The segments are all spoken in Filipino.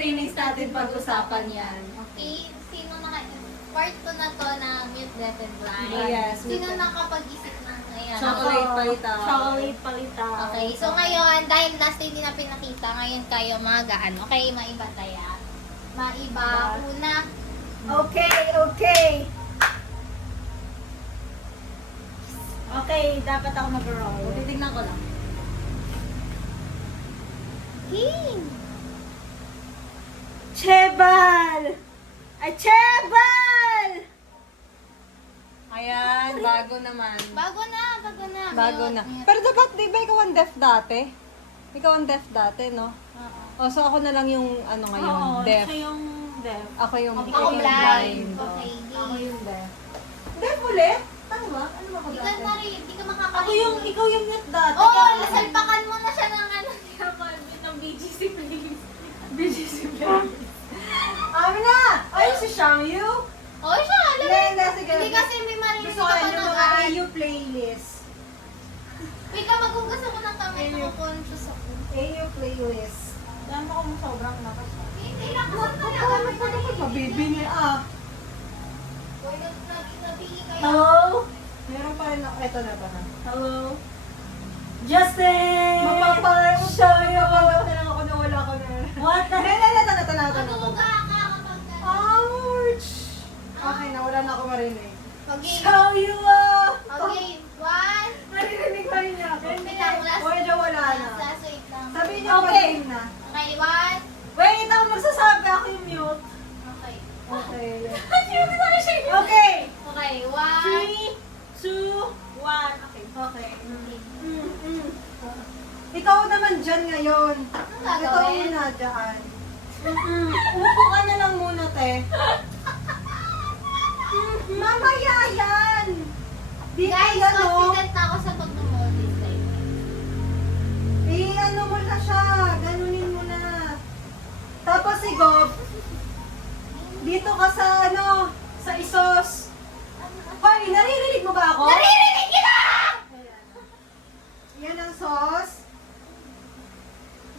3 minutes natin pag-usapan yan. Okay, sino part 2 na to na mute, deaf, and blind? Yes, Sino mute. nakapag-isip ng ayan? Chocolate palitaw. Chocolate palitaw. Okay, so ngayon, dahil last day din na pinakita, ngayon kayo magaan. Okay, maiba tayo. Maiba, una. Okay, okay. Okay, dapat ako mag-roll. Titignan ko lang. King! Chebal! Ay, Chebal! Ayan, bago naman. Bago na. Bago Mute, na. mute. Pero dapat, di ba ikaw ang deaf dati? Ikaw ang deaf dati, no? Oo. O, so ako na lang yung, ano ngayon, Oo, deaf. siya yung deaf. Ako yung, Ako ikaw Ako yung blind. blind. o. Okay, Ako di. yung deaf. Deaf ulit? Ano ba? Ano ba ako Di ka dati? na rin, di ka Ako makakarinig. yung, ikaw yung mute dati. Oo, Kaya- nasalpakan mo na siya ng ano, ng BGC please. BGC Amin na! Ay, si Shang Yu? Oo siya, alam mo. Hindi, sige. Hindi kasi may marinig Gusto ka ko pa yung mga nag-add. AU playlist. Wait lang, maghugas ako ng kamay, Ayun. nakakonfuse ako. AU playlist. Alam mo kung sobrang lakas. Hindi lang, kasi talaga may marinig. Mabibingi ah. Uy, nabigay kayo. Hello? Meron pa rin ako. Ito na ba na? Hello? Justin! Magpapalang Show you! na lang ako na wala ko na. What the Hindi, heck? ito na. Maghuga ka kapag Ouch! Okay na, wala na ako marinig. Okay, Show you! okay, one. Naririnig pa rin niya ako. Wait lang, last. Medyo wala na. Last, wait lang. Sabihin niyo Okay. pag-game na. Okay, one. Wait, ako magsasabi. Ako yung mute. Okay. Okay. Okay! Okay, one. 3, 2, 1. Okay. Okay. Okay. Ikaw naman dyan ngayon. Anong Ito gagawin? muna dyan. Upo ka na lang muna, te. Mamaya yan! Di Guys, yan, no? confident na ako sa pag-model tayo. Ano mo na siya. Ganunin mo na. Tapos si Gob, dito ka sa sa isos. Hoy, naririnig mo ba ako? Naririnig kita! Yan ang sauce.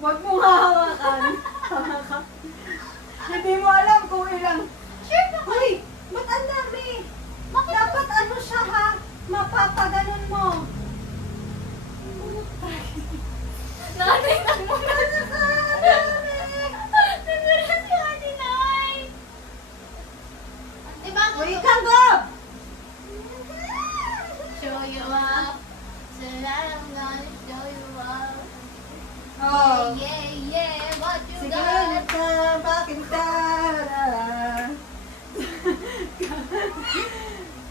Huwag mong hahawakan. Hindi mo alam kung ilang. Sure na. Hoy, ba't ang dami? Dapat ano siya ha? Mapapaganon mo. Nanay na muna. Nakakadami. Nandun si Ate Nay. Diba? Wait lang, Gob! Show you up. So that I'm gonna show you up. Oh. Yeah, what you Sige got? ka, bakit ka?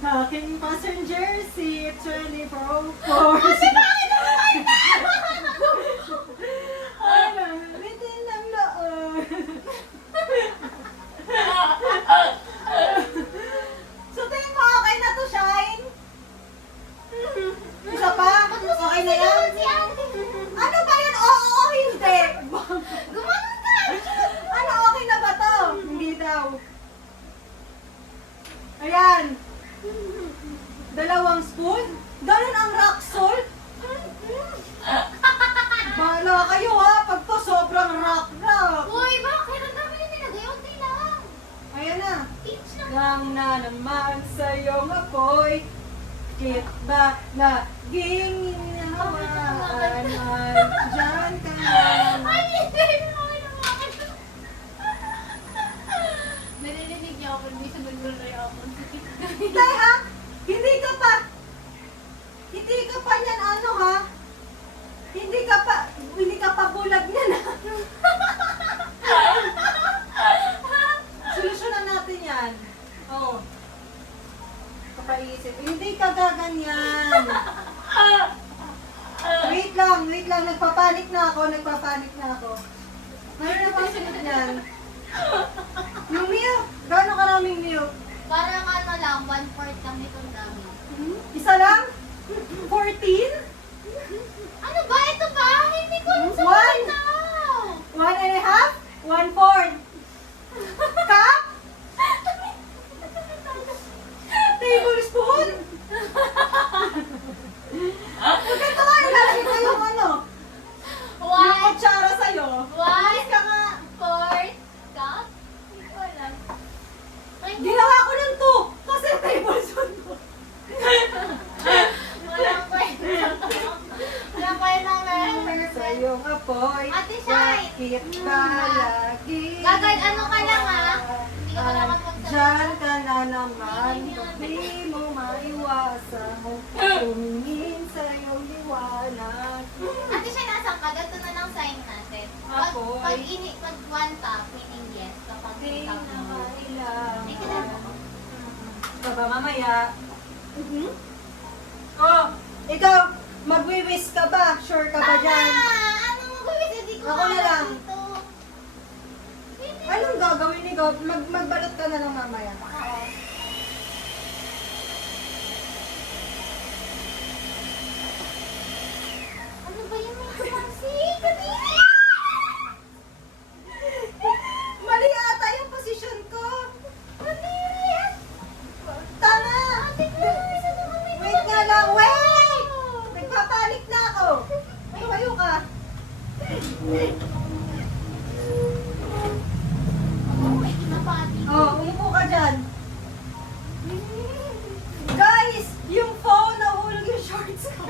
Aking passenger seat, 24 hours. Ano, bitin ng loob. So, tingin mo okay na to, Shine? Isa pa? Okay na yan? Si Ate. Ano ba yan? Oo, hindi. Gumanon ka! Ano, okay na ba to? Hindi daw. Ayan. 2 spoon? Ganun ang rock salt? Bahala kayo ha, pag to sobrang rock. Uy, bakit? Ang dami na nilagay. Unti lang. Ayan na. Pinch lang. Lang na naman sa'yo apoy. Kit ba naging inawaan? Diyan ka na. Ay, hindi. Narinig niya ako. Hindi siya nag-ray ako. Hindi ha? Hindi ka pa niyan ano ha? Hindi ka pa bulag niyan ha? Solusyonan natin yan. Oo. Kapaisip. Hindi ka gaganyan. Wait lang. Nagpapanik na ako. Mayroon na pang sunod niyan. Yung milk. Gano'ng karaming milk? Parang ano lang, 1/4 lang nitong dami. Isa lang? 14? Ano ba? Ito ba? Hindi ko alam sa One. now. 1.5? 1/4? Cup? Tablespoon? Magkanta ka, ilalagay ko yung ano? Yung One, kutsara sa'yo. one, Ka nga. 4, Bakit ba lagi? Gagay, ano ka lang, ha? Hindi ka kailangan magsalita. Diyan ka na naman, di mo maiwasan tumingin sa iyong liwanag. Ate siya, nasan ka? Ganito na lang sign natin. Pag Apoy. pag one tap, meaning yes. Kapag Di two tap, na no. Ay, kailangan. kailangan. Baba mamaya. Mhm. Oh! Ikaw, magwi-wish ka ba? Sure ka ba dyan? Ano mo gawin? Hindi ko Ako na alam lang. dito. Anong gagawin ni Gob? Magbalot ka na lang mamaya. Oo. Ano ba yung mga kasi? Kanina! Mali ata yung posisyon ko. Kanina! Tama! Ate ko, isa na kami. Wait nga lang, wait! Nagpapanik na ako. Tumayo ka. May kinapati. Oh, umupo ka dyan. Guys, yung phone, nahulog yung shorts ko.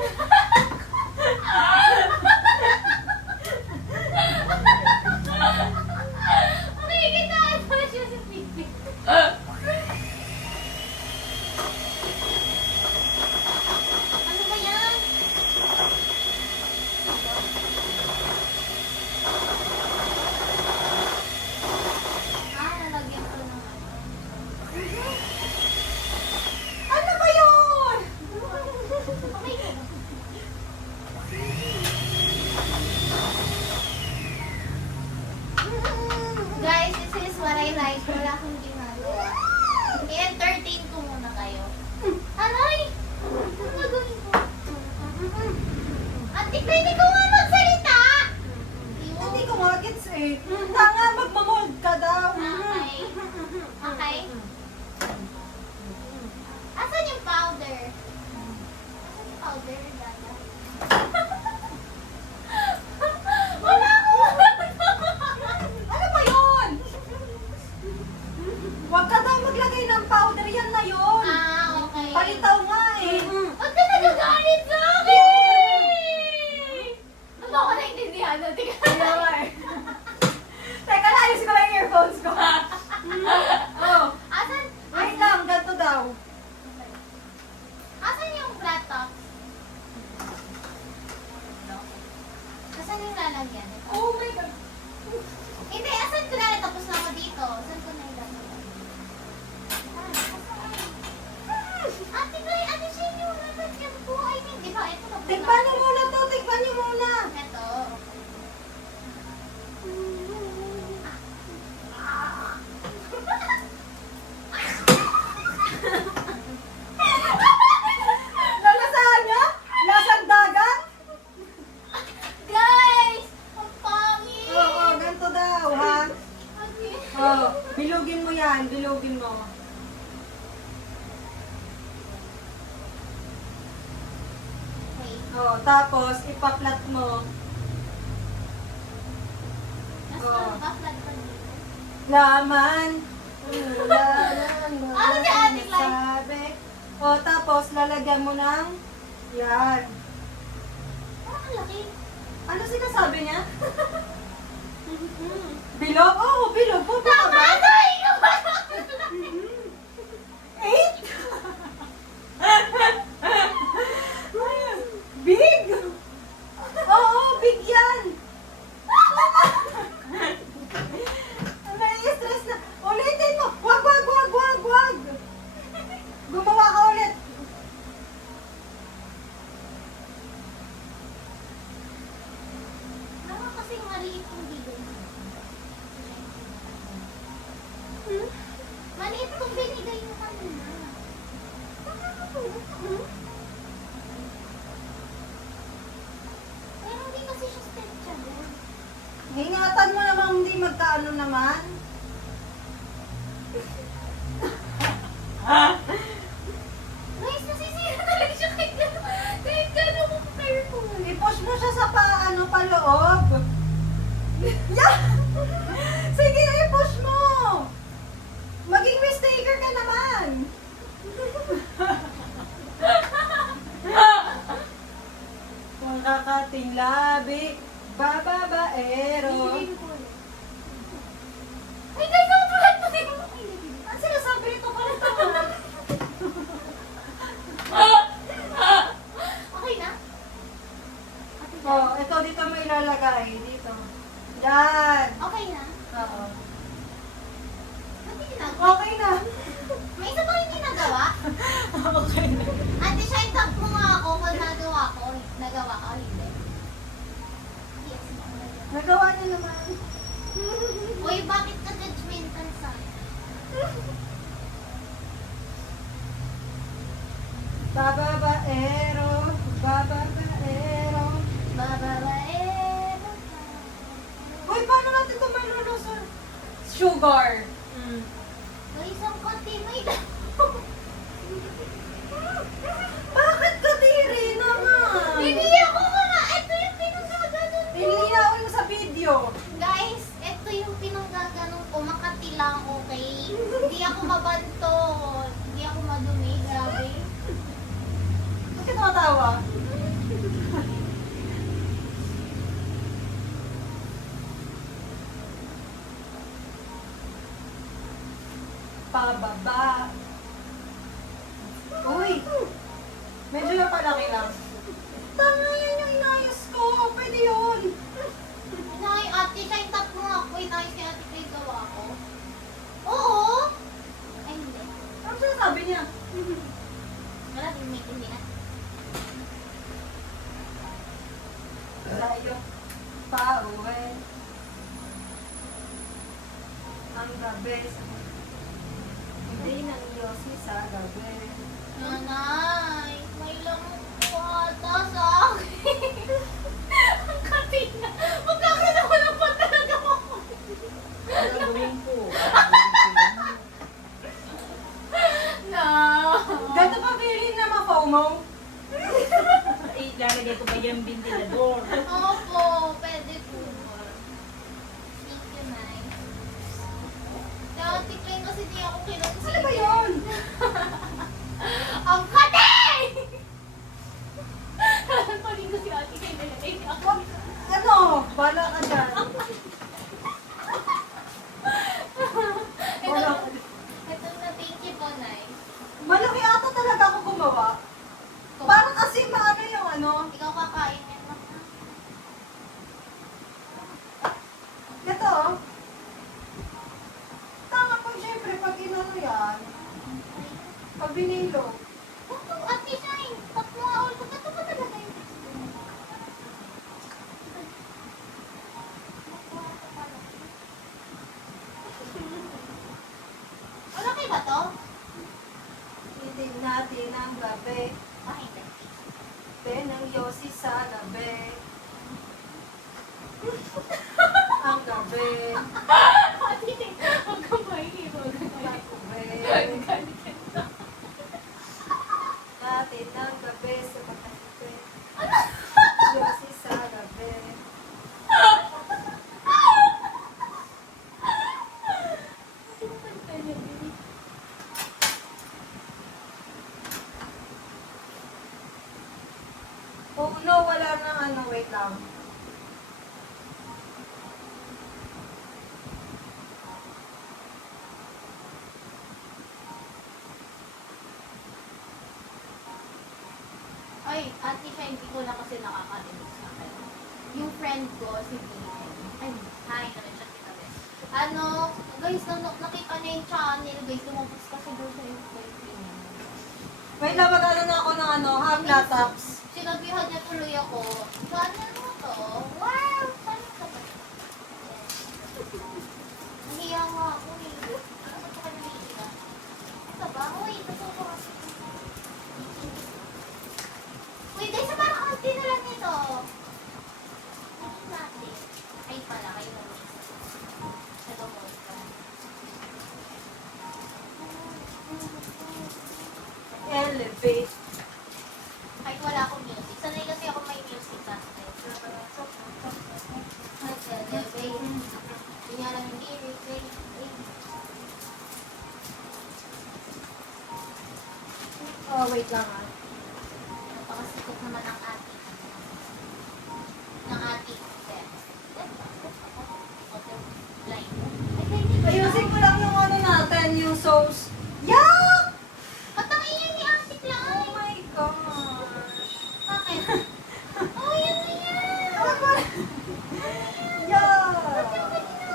Makikitaan pa siya sa pipi. Ano ba yan? Nalagyan ko ng ano. Ano ba yun? Okay ko. Guys, this is what I like. Wala akong ginagawa. I-entertain ko muna kayo. Aray! Ano gagawin ko? Ate, pwede ko nga magsalita! Hindi ko nga gets eh. Tanga, magmamold ka daw. Okay. Okay. Asan yung powder? Asan yung powder, Dada? Wala akong Ano ba yun? Huwag ka daw maglagay ng powder, yan na yun. okay. Palitaw nga eh. Huwag ka nagagalit sa akin! Ano ako naintindihan? Tingnan Kaya nga eh. Teka na, ayusin ko lang yung earphones ko. Oh, Asan? wait lang, ganito daw. Asan yung flat top? Asan yung lalagyan? Oh my God. Hindi, asan ko na? Tapos na ako dito. Saan ko na ilalagay? Ate Clay, ano siya yung lalagyan ko? I mean, di ba? Ito na po. Tikpan niyo muna to, tikpan niyo muna. Ito. Lalasahan niya? Lasang dagat? Guys! Ang pangit! Oo, ganito daw, ha? Okay. Oh, bilugin mo yan, bilugin mo. Wait. Oh, tapos ipaplat mo. Nasa ba flat pa dito? Laman. Ano si Ate Clay? Sabi. Oh, tapos lalagyan mo ng yan. Parang ang laki. Ano sinasabi niya? Bilog? Oo, bilog. Puto ka Tama! ba? Ay! Eight? Big? Oo, big yan. Nai-stress na. Ulitin mo. Wag, wag, wag, wag, wag. Gumawa ka ulit. Baka kasi maliit yung bigay. Maliit kong binigay mo kanina. Pero hindi kasi siya stretchable. Ingatan mo namang hindi magkaano naman. Guys, nasisira talaga siya kahit gano'n mo careful. I-push mo siya sa paano paloob. Yeah! Sige, i-push mo. Maging mistaker ka naman. Kung kakating labi, bababaero. yan. Okay na? Oo. Ba't hindi ginagawa? Okay na. May isa ba hindi nagawa? Okay na. Ate, shine top mo nga ako kung nagawa ko. Nagawa ko, hindi. Yes, Nagawa niya naman. Uy, bakit ka judgmental sa akin? Bababaero, bababaero. Bababaero. Uy, paano natin ito malulusot? Sugar. Mm. Guys, ang konti may Bakit kadiri naman? Hindi ako nga. Ito yung pinagaganon ko. Nilinawin mo sa video. Guys, ito yung pinanggaganon ko. Makati lang, okay? Hindi ako mabanto. Hindi ako madumi. Grabe. Bakit nakatawa? Pababa. Uy! Medyo napalaki lang. Tama yan yung inayos ko. Pwede yun. Inay, ate, shine top mo ako. Inay, si ate Kay gawa ko. Oo. Ay, hindi. Ano sinasabi niya? Wala, din may tindihan. Layo. Pauwi. Ang gabi. Hindi nang yosi sa gabi. Nanay, may lamang po ata sa akin. Ang katina. Magkakaroon ako ng talaga mo. Gagawin ko. No. Ganito pa feeling na ma-FOMO? Ilalagay ko ba yung ventilador? Opo, pwede po. Thank you, Nay. Dati kayo kasi di ako kinonsider. Ano ba yun? Ang kate! Paling ko si ate kayo nalagay ako. Ano? Bala ka dyan. Wala ka. Ito na, thank you po, Nay. Malaki ata talaga ako gumawa. Parang kasi maano yung ano. Ikaw kakain yan, mama. Ito oh. Tama po syempre pag inano yan. Pag binilo. Ito, ate Shine. Tatlo awal ko. Ito ba talaga yung Malaki ba to? Hindi natin ang gabi. Ah, hindi. Tenang yosi sa gabi. Ang gabi. Ate, huwag kang mahihiro. Gabi. Natin ang gabi sa gabi. Yosi sa gabi. Oh no, wala nang ano, wait lang. Ay, ate siya, hindi ko na kasi nakakalimutan sa akin. Yung friend ko, si BM. Ay, hi, naman siya kita, bes. Ano, guys, nakita niya yung channel, guys, lumabas kasi doon sa yung boyfriend niya. Wait lang, mag-ano na ako ng ano, half laptops. Sinabihan niya tuloy ako, channel mo to? Wow! Channel ka ba? Nahiya nga ako eh. Ano ba ito ka nahiya? Ito ba? Uy, ito ko kasi. Uy, guys, sa parang konti na lang ito. Tingin natin. Ay pala, kayo na rin. Sa lumot ka. Elevate. Kahit wala akong music. Sanay kasi ako may music kasi. Nag-elevate. Hindi lang yung lyrics. Oh, wait lang ah. Napakasikot naman ng ating. Ng ating. Line. Ayusin ko lang yung ano natin, yung sauce. Yuck! Patang iyan ni Auntie lang. Oh my gosh. Bakit? Oh, yan na yan. Yuck! Ba't yung kanina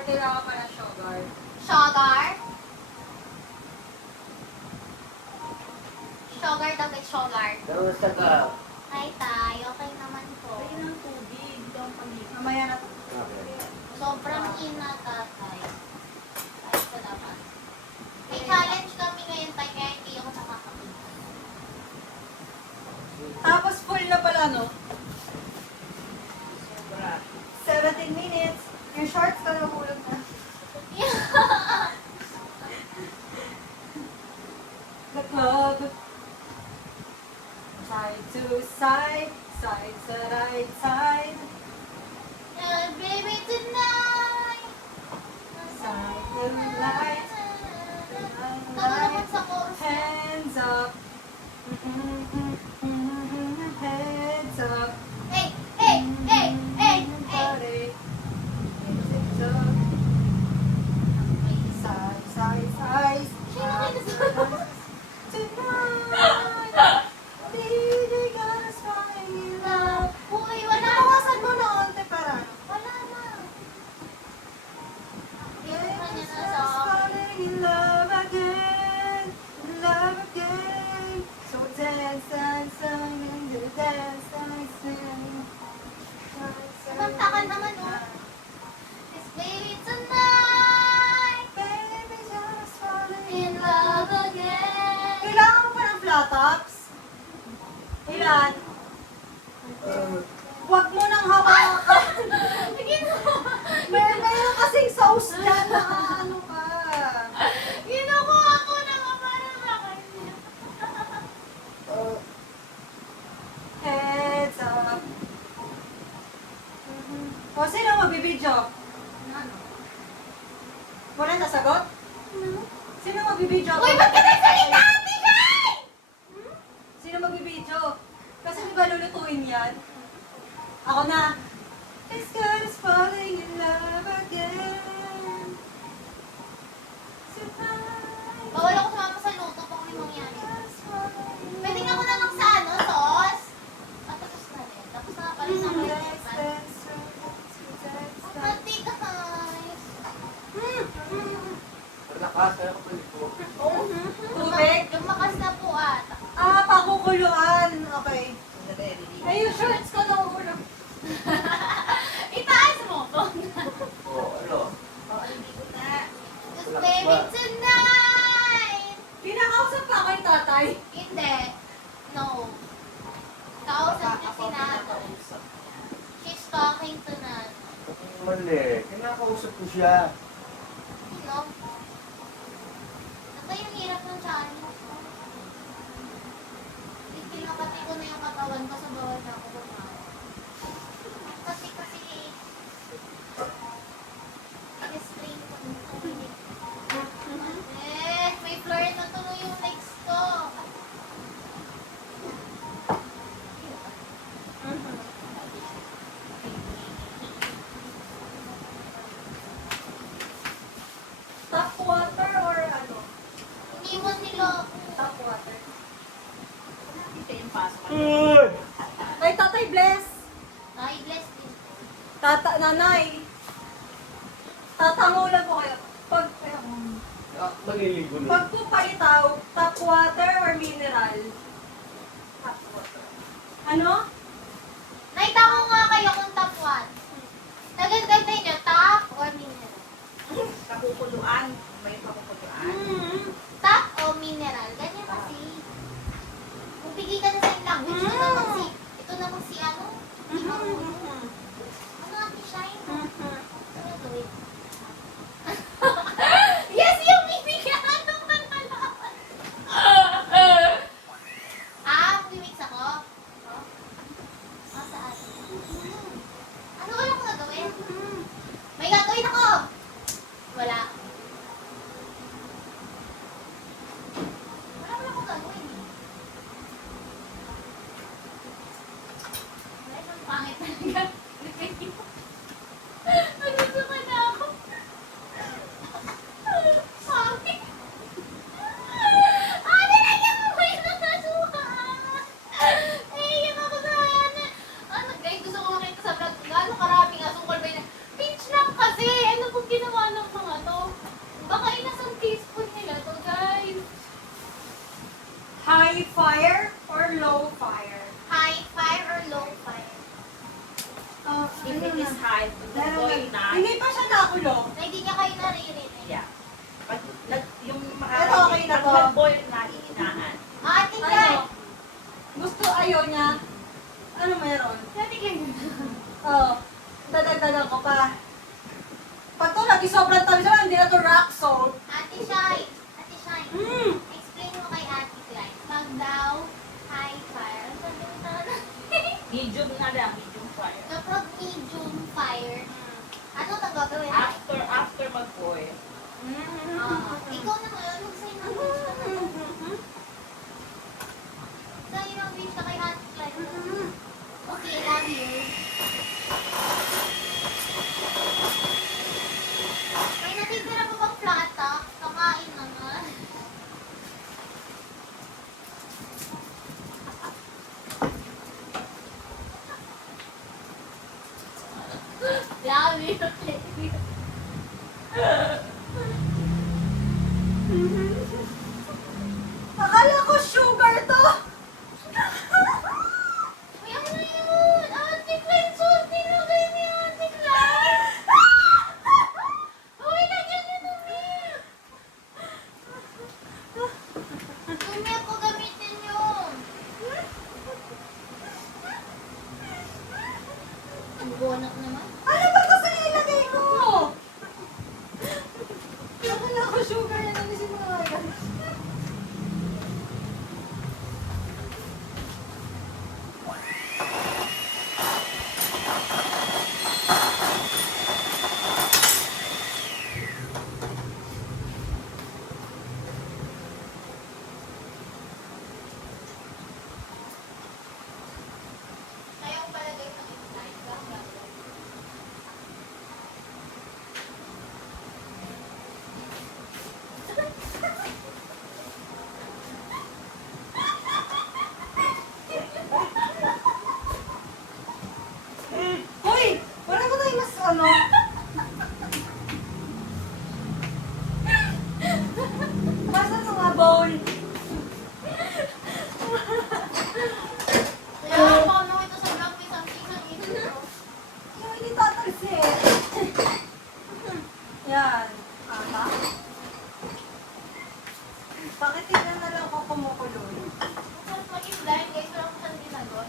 Or kailangan pa ng sugar? Sugar? Sugar daw kay sugar. Kamusta ka? Hi, Tay. Okay naman po. Pwede ng tubig. Ito ang pangit. Mamaya na. Okay. Sobrang ina, tatay. Ay, ko naman. May challenge kami ngayon, Tay, kaya hindi ako nakakapit. Tapos full na pala, no? 17 minutes. Yung shorts ka nahulog na. The club. Side to side, side to right side, Yeah, baby, tonight. side to right, Tama naman sa chorus. hands up. Hands up. Hey, hey, hey, hey, hey. Body. Hands up. Side, side, side. Sino kayo nasa- Tonight, DJ Gus falling in love. Uy, wala na. Nabawasan mo na onte para. Wala na. Yeah, Kanya Gus na sa akin. falling in love again, in love again. So dance, dance, dance, dance, dance, dance. Kumanta ka naman, oh. This baby tonight. Baby, just falling In love again. Kailangan mo pa ng flat tops? Ilan? Huwag mo nang hawakan. Meron kasing sauce dyan na ano ka. Kinukuha ko na nga para sa kanya. Heads up. O, sino magbibidyo? Ano? Wala nasagot? Sino magbibidyo? Uy, ba't ka nagsalita, Ate Jai? Sino magbibidyo? Kasi di ba lulutuin yan? Ako na. This girl is falling in love again. Tonight, Bawal ako sumama sa luto pang may mangyari. just falling in Pwede nga ako na lang sa ano, sauce. At tapos na rin. Tapos na pala sa love. mga Dance, dance, dance, dance, dance. Ate guys. Malakas, kaya ka pala po. Tubig? Lumakas na po ata. Ah, pakukuluan. Okay. Ay, yung shorts ko nahulog. Itaas mo po. Oo, ano? Just baby tonight. Pinakausap pa kay tatay. Hindi. No. Kausap niya si Nano. She's talking to Nano. Mali. Kinakausap ko siya. Sino? Ito yung hirap ng challenge. Pinapati ko na yung katawan ko sa bawal na ako bumawa. Kasi i-strain ko ng tubig. May flare na tuloy yung legs ko. Tap water or ano? Iniwan nila ako. Tap water. Ito yung pasok. Ay, tatay bless. Ay, bless din. Nanay. Tatangulan ko kayo. Maliligo na. Pag po paitaw, tap water or mineral? Tap water. Ano? Naitako nga kayo kung top 1. Nagagantay nyo, top or mineral? Pakukuluan. May pakukuluan. Top o mineral? Ganyan kasi. Kung pili ka na sa language, ito naman si ano? Di ba? Ano ate shine? Ano gawin? Yes, yung bibigyan ng panalaman. Mag-mix ako? Saan? Ano wala ko gagawin? May gagawin ako! Wala. tabi, sobrang tabi sa hindi na to rock salt. Ate Shai. Ate Shai. Mm. Explain mo kay Ate Klein. Pag daw, high fire. Ang sabi mo na. Medium na lang, medium fire. Kapag medium fire, ano ang gagawin? After mag-boil. Ikaw naman, mag-sign ng wish ka na. Sign ng wish ka kay Ate Klein. Okay, love you. May natitira pa bang plata? Kakain naman. Love you. Akala ko sugar to. Uy, ano na yun? Ate Klein, salty na kayo ni Ate Klein. Uy, nandiyan yun ang milk. Yung milk ko gamitin yun. Ang bonak naman. Ano ba ito sa ilagay ko? Akala ko sugar na namin sinungayan. Ayaw ko palagay sa inside. Hoy! Wala ko tayo mas ano? Basta sa mga bowl. Kaya ako ano ito sa vlog, may something na intro. Yung hindi tatalsik. Yan. Ata. Bakit tignan na lang ako kumukulo? Mas maging blind guys, pero ako saan ginagot.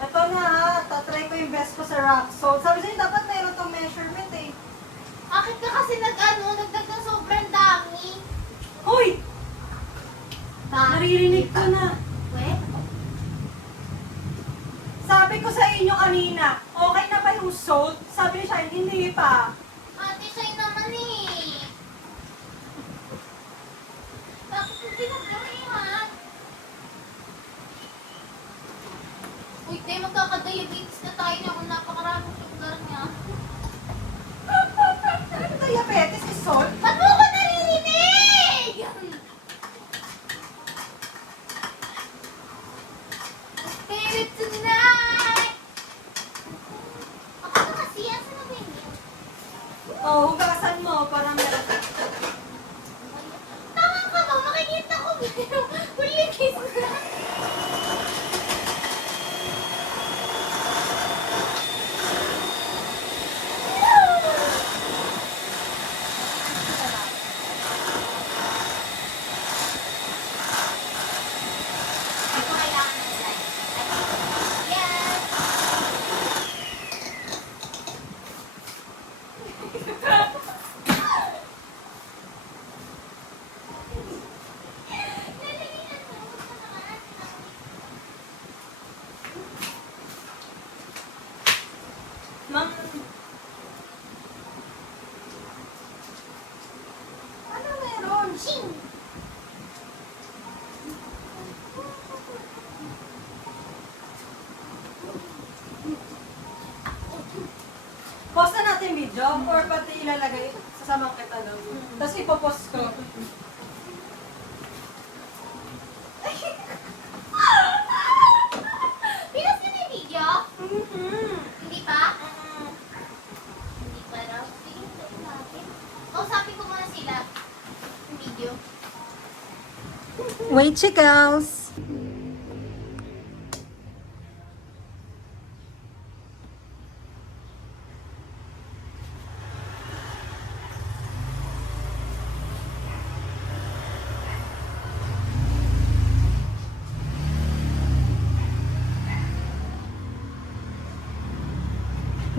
Ito na ha, tatry ko yung best ko sa rock salt. Sabi sa'yo, dapat meron tong measurement eh. Bakit ka kasi nagdag ng sobrang dami? Hoy! Ba? Naririnig ko na. We? Sabi ko sa inyo kanina, okay na ba yung salt? Sabi ni Shine, hindi pa. Ate Shai naman eh. Bakit hindi nagdamihan? Uy, te, magkaka-diabetes na tayo na kung napakaraming sugar niya. Diabetes is salt? Ba't mo ko naririnig? Spirit tonight! Ako na kasi, asan na ba yun? Oo, hugasan mo para meron. Tama ka ba? Makikita ko huligis na. Ito kailangan ng slide. Yes! Ma'am, ano meron? Ching! Post na natin video or pati ilalagay sa samang kita lang. Tapos ipopost ko. Pinas ka na yung video? Hindi pa? Hindi pa raw. Sige, tayo natin. Kausapin ko muna sila. Yung video. Wait, chicals!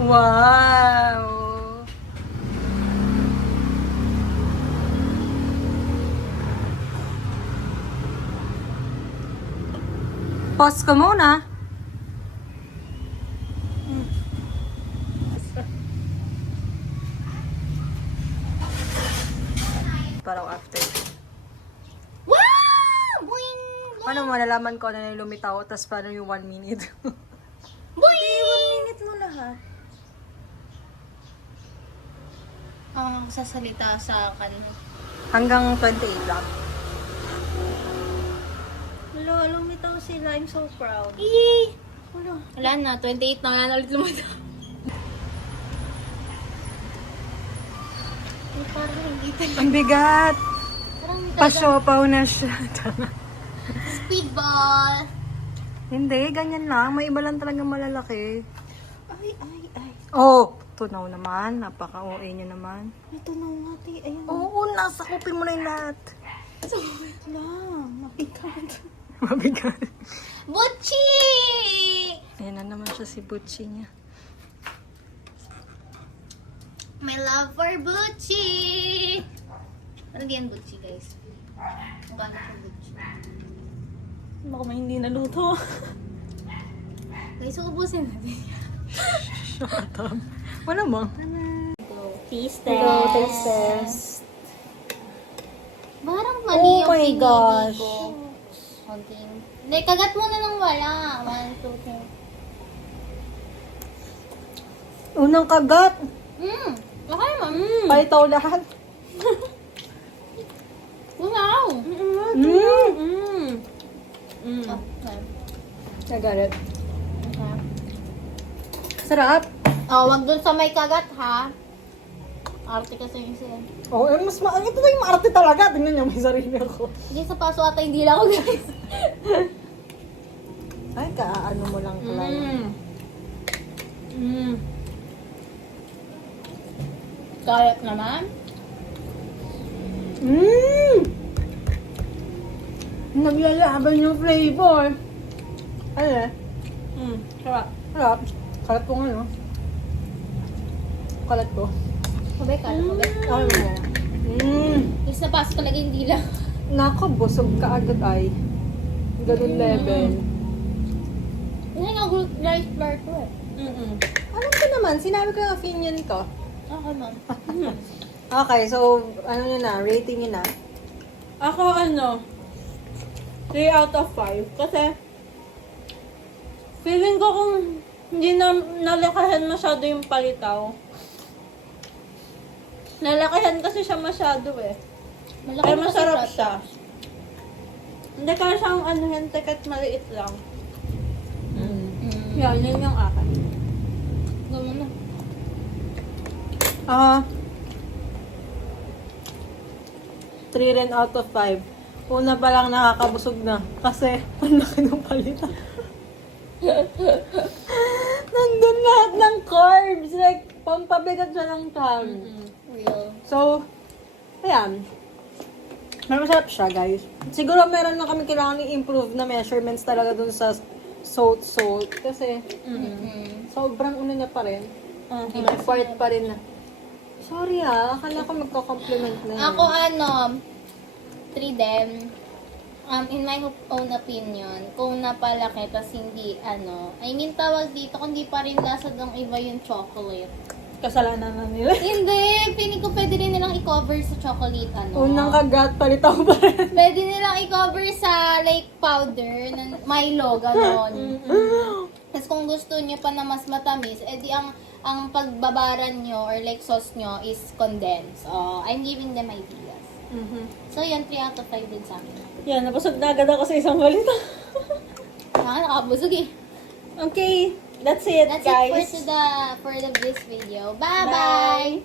Wow! Pause ko muna. Parang after. Wow! Boing! Paano malalaman ko na yung lumitaw, tapos paano yung 1 minute? Boing! 1 minute mo lahat. Ang sasalita sa kanila. Hanggang 28 lang. Wala, lumitaw sila. I'm so proud. Yay! Wala. Wala na, 28 na. Wala na ulit lumitaw. Ay, parang hindi talaga. Ang bigat. Parang hindi talaga. Pasiopaw na siya. Speedball! Hindi, ganyan lang. May iba lang talaga malalaki. Ay. Oh, tunaw naman. Napaka-OA niya naman. Ito na nga, te. Ayun. Oo, nasakupin mo na yung lahat. Wait lang. Mapikat. Mabigat. Butchi! Ayan na naman siya si Butchie niya. My love for Butchi! Ano yan, Butchi, guys? Magkano siya, Butchi? Baka may hindi naluto. Guys, ubusin natin. Shut up. Wala mo. Taste Hello, taste test. Parang mali Oh yung my pinili gosh. ko. Konting. Hindi, kagat mo na ng wala. 1, 2, 3. Unang kagat. Okay naman. Palitaw lahat. Wow! Okay. I got it. Sarap. Oh, wag dun sa may kagat, ha? Arte kasi yung siya. Oh, mas ito na yung maarte talaga. Tingnan niyo, may sarili ako. Hindi, sa paso ata hindi lang ako, guys. Ay, kaano mo lang pala. Kayat naman. Naglalaban yung flavor. Ano eh? Sarap. Sarap. Kalat ko nga, no? Kalat ko. Sabay ka, sabay. Ano mo? Yung sa paso talaga hindi lang. Nakabusog ka agad ay. Ganun level. Hindi nga, rice flour ko eh. Alam ko naman, sinabi ko yung opinion ko. Okay, ma'am. Okay, so, ano nyo na, rating nyo na. Ako 3 out of 5. Kasi, feeling ko kung hindi na nalakahan masyado yung palitaw. Nalakahan kasi siya masyado eh. Malaki Pero mo kasi masarap prata. siya. Hindi kaya siyang hentekat maliit lang. Yan, yun yung akin. Gawin mo na. 3 rin out of 5. Una pa lang nakakabusog na. Kasi, ang laki ng palita. Nandun lahat ng carbs. Like, pampabigat siya ng tiyan. Real. So, ayan. Pero masarap siya, guys. Siguro meron na kami kailangan i-improve na measurements talaga dun sa salt. Kasi, sobrang ano niya pa rin. May part pa rin na. Sorry akala ko magko-compliment na yun. Ako 3 din. In my own opinion, kung napalaki, tas hindi, tawag dito, kung di pa rin lasa ng iba yung chocolate. Kasalanan na nila. Hindi, feeling ko pwede rin nilang i-cover sa chocolate, Unang kagat, palitaw pa rin. Pwede nilang i-cover sa, like, powder, ng Milo, gano'n. Tapos kung gusto niyo pa na mas matamis, edi ang pagbabaran nyo or like sauce nyo is condensed. So, I'm giving them ideas. So, yun, 3 out of 5 din sa akin. Yan, napasag na agad ako sa isang balita. Nakabusog eh. Okay, that's it, That's guys. it for this video. Bye-bye!